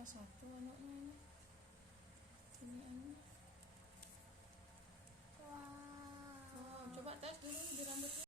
cuma satu anaknya ini. Ini. Wow. Oh, coba tes dulu di rambutnya.